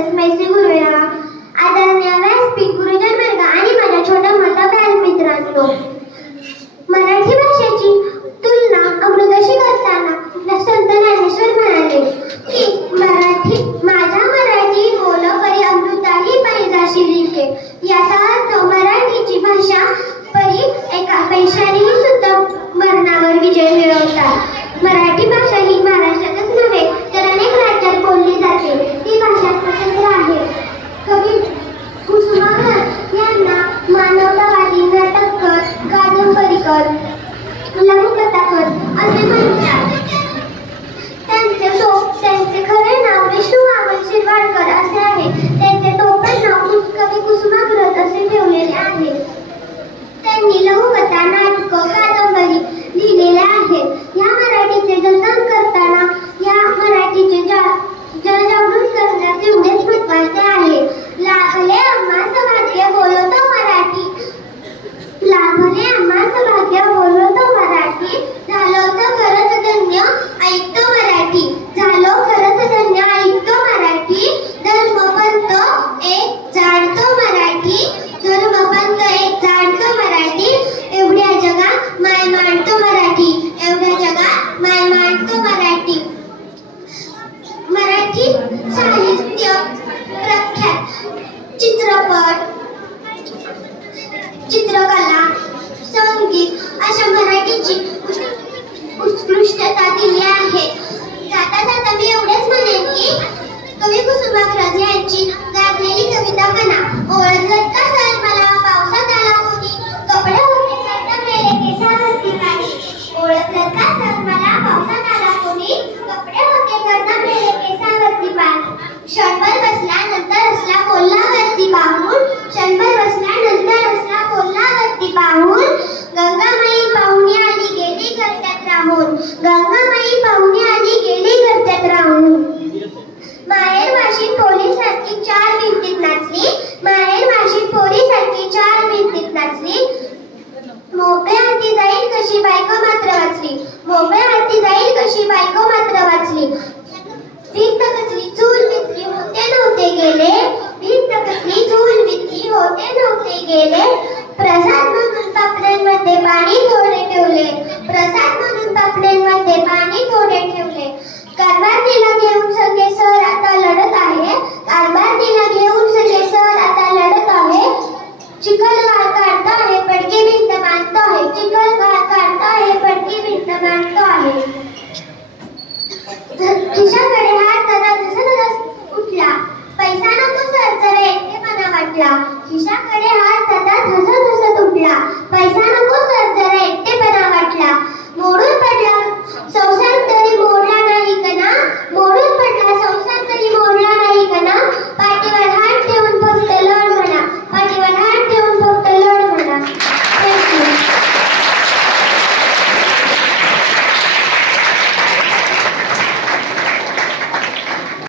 College मैसे गुरुया आदरणीय व्यासपीठ गुरुजन वर्ग आणि माझ्या छोट्या मला बालमित्रांनो 一，下一。बायको मात्र वाचली. भिंत कसली चूल विचली होते नव्हते गेले. भिंत कसली चूल विचली होते नव्हते गेले. प्रसाद म्हणून पापण्यांमध्ये पाणी थोडे ठेवले. प्रसाद म्हणून पापण्यांमध्ये पाणी थोडे ठेवले. कारभार दिला घेऊन सगळे सर